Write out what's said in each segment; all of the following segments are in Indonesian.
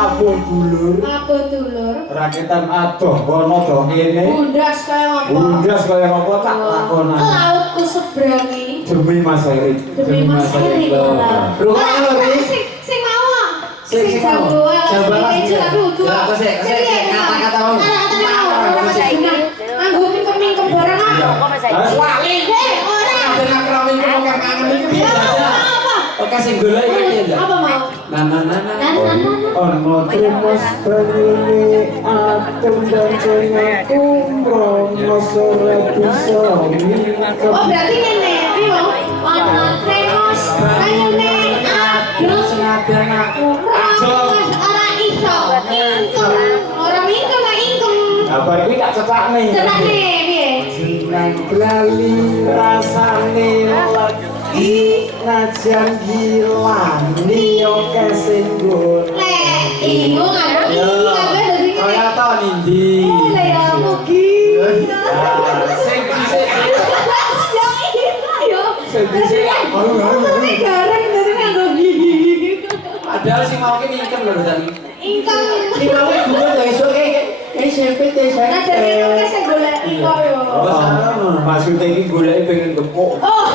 Nabung dulur. Nabung dulur. Rakitan adoh kono dong ngene. Bundas kaya apa? Bundas kaya apa tak lakonan. Lautku sebrangi. Demi Mas Erik. Demi Mas Erik. Rumah lho sing mau. Sing mau. Coba sik. Kata-kata mau. Anggo mingkem-mingkem barang apa? Wali. Ora. Ada krawing kok kangen iki piye aja. Oke sing golek iki ya. Apa mau? Ono trimus banyune adem dan cengeng kumrono sore bisa mingkem. Oh berarti ngene, ayo. Ono tremos banyune adem Sengaja aku. ora iso. Ingkem. Ora mingkem lah ingkem. Apa iki tak cetakne? Cetakne piye? Senang lali rasane lagi najan gilani oke singgul. Lek, iyo ngapa iki kabeh dadi Kaya to nindi. Lah ya mugi. Sing dhisik. Ayo. Sedhisik Ini gareng dari nganggo gigi. Padahal sing mau ki mingkem lho tadi. Ingkang. Iki mau gugur to esuk SMP te Nah dari oke sing golek iko yo. maksudnya iki golek pengen gepuk. Oh.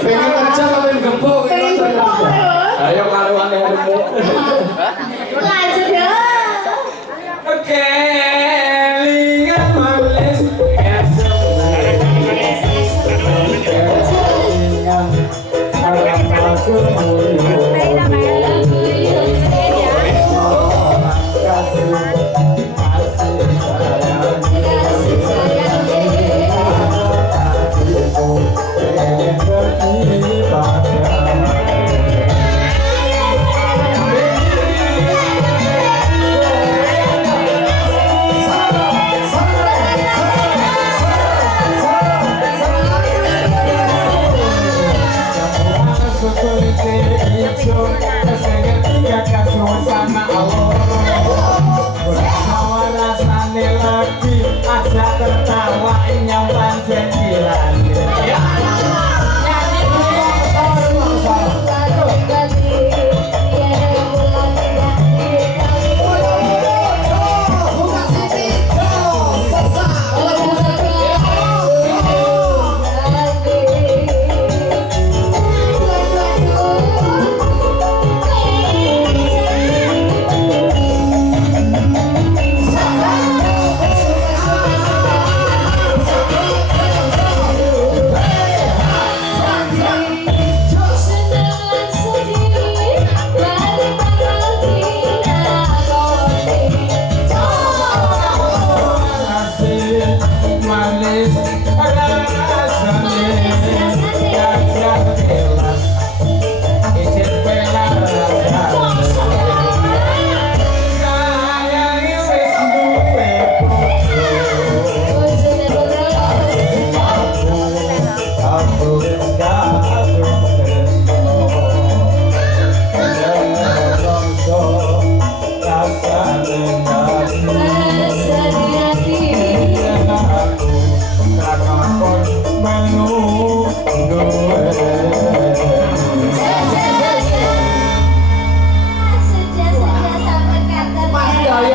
Pengen kerja apa pengen gempuk Pengen iki. gempuk yo. Ayo karuan arepmu. Lah